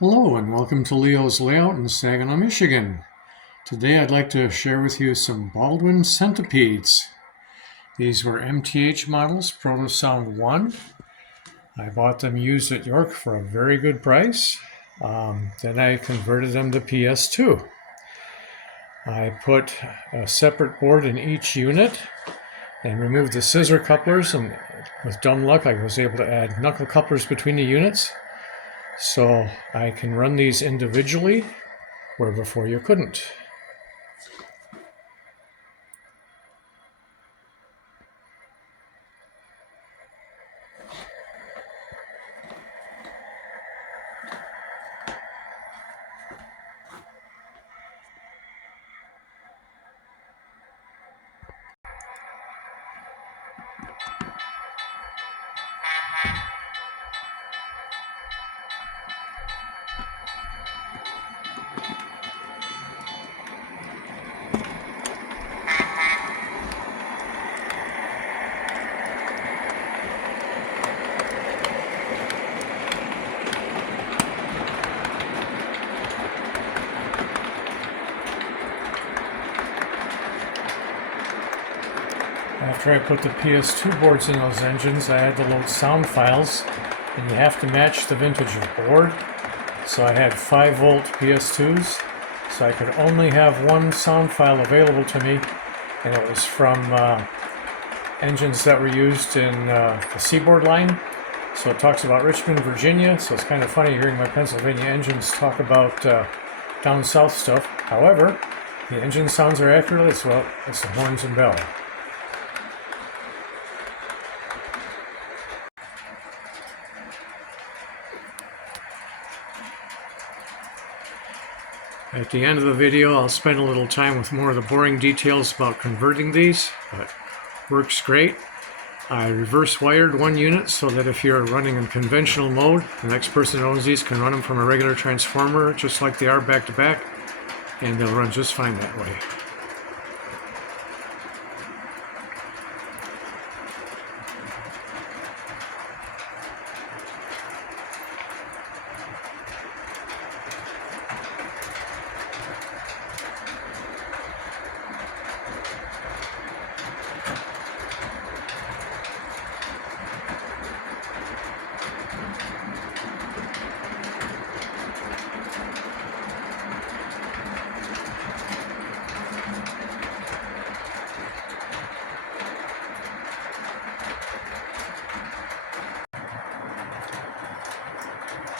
Hello and welcome to Leo's Layout in Saginaw, Michigan. Today I'd like to share with you some Baldwin Centipedes. These were MTH models, Proto-Sound 1. I bought them used at York for a very good price. Then I converted them to PS2. I put a separate board in each unit and removed the scissor couplers, and with dumb luck I was able to add knuckle couplers between the units. So I can run these individually, where before you couldn't. After I put the PS2 boards in those engines, I had to load sound files, and you have to match the vintage board. So I had 5-volt PS2s, so I could only have one sound file available to me, and it was from engines that were used in the Seaboard line. So it talks about Richmond, Virginia, so it's kind of funny hearing my Pennsylvania engines talk about down south stuff. However, the engine sounds are accurate as well as the horns and bell. At the end of the video, I'll spend a little time with more of the boring details about converting these, but works great. I reverse wired one unit so that if you're running in conventional mode, the next person that owns these can run them from a regular transformer just like they are back to back, and they'll run just fine that way.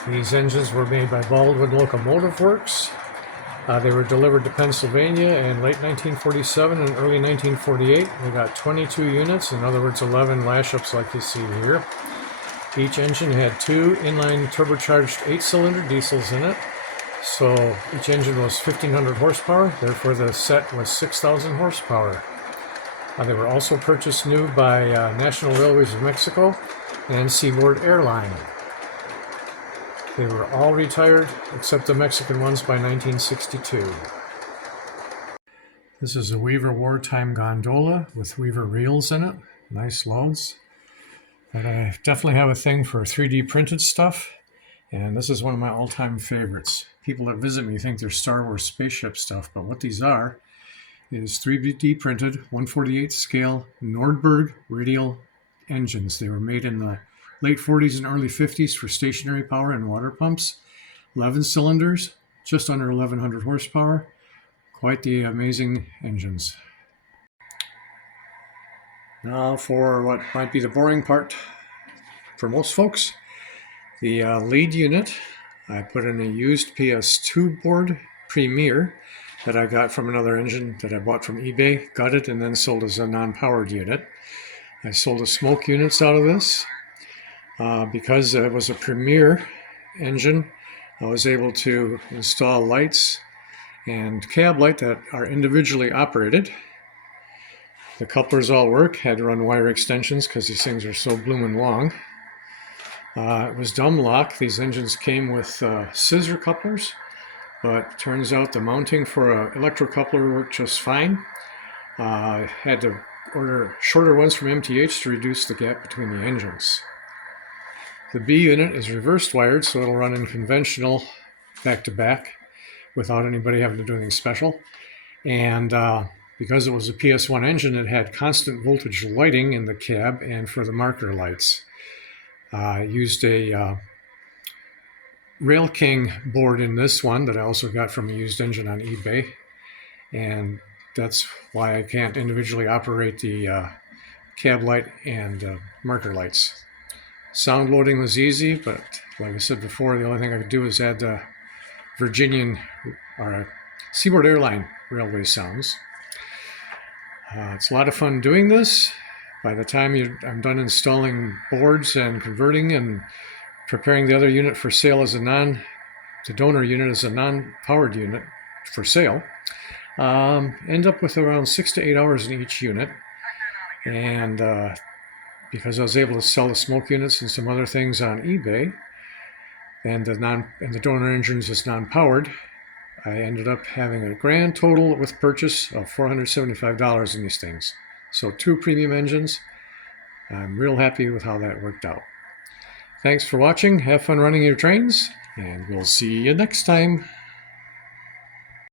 These engines were made by Baldwin Locomotive Works. They were delivered to Pennsylvania in late 1947 and early 1948. They got 22 units, in other words 11 lash-ups like you see here. Each engine had two inline turbocharged 8-cylinder diesels in it. So each engine was 1,500 horsepower, therefore the set was 6,000 horsepower. They were also purchased new by National Railways of Mexico and Seaboard Airline. They were all retired, except the Mexican ones, by 1962. This is a Weaver wartime gondola with Weaver reels in it. Nice loads. But I definitely have a thing for 3D printed stuff, and this is one of my all-time favorites. People that visit me think they're Star Wars spaceship stuff, but what these are is 3D printed 1/48 scale Nordberg radial engines. They were made in the late 40s and early 50s for stationary power and water pumps. 11 cylinders, just under 1,100 horsepower. Quite the amazing engines. Now for what might be the boring part for most folks. The lead unit, I put in a used PS2 board, Premier, that I got from another engine that I bought from eBay, got it, and then sold as a non-powered unit. I sold the smoke units out of this. Because it was a Premier engine, I was able to install lights and cab light that are individually operated. The couplers all work, had to run wire extensions because these things are so bloomin' long. It was dumb luck. These engines came with scissor couplers, but turns out the mounting for an electrocoupler worked just fine. I had to order shorter ones from MTH to reduce the gap between the engines. The B unit is reverse wired, so it'll run in conventional back to back without anybody having to do anything special. And because it was a PS1 engine, it had constant voltage lighting in the cab and for the marker lights. I used a Rail King board in this one that I also got from a used engine on eBay. And that's why I can't individually operate the cab light and marker lights. Sound loading was easy, but like I said before, the only thing I could do is add the Virginian or Seaboard Airline Railway sounds. It's a lot of fun doing this. By the time I'm done installing boards and converting and preparing the other unit for sale as the donor unit as a non-powered unit for sale, end up with around 6 to 8 hours in each unit. And because I was able to sell the smoke units and some other things on eBay, and the donor engines is non-powered, I ended up having a grand total with purchase of $475 in these things. So 2 premium engines. I'm real happy with how that worked out. Thanks for watching. Have fun running your trains, and we'll see you next time.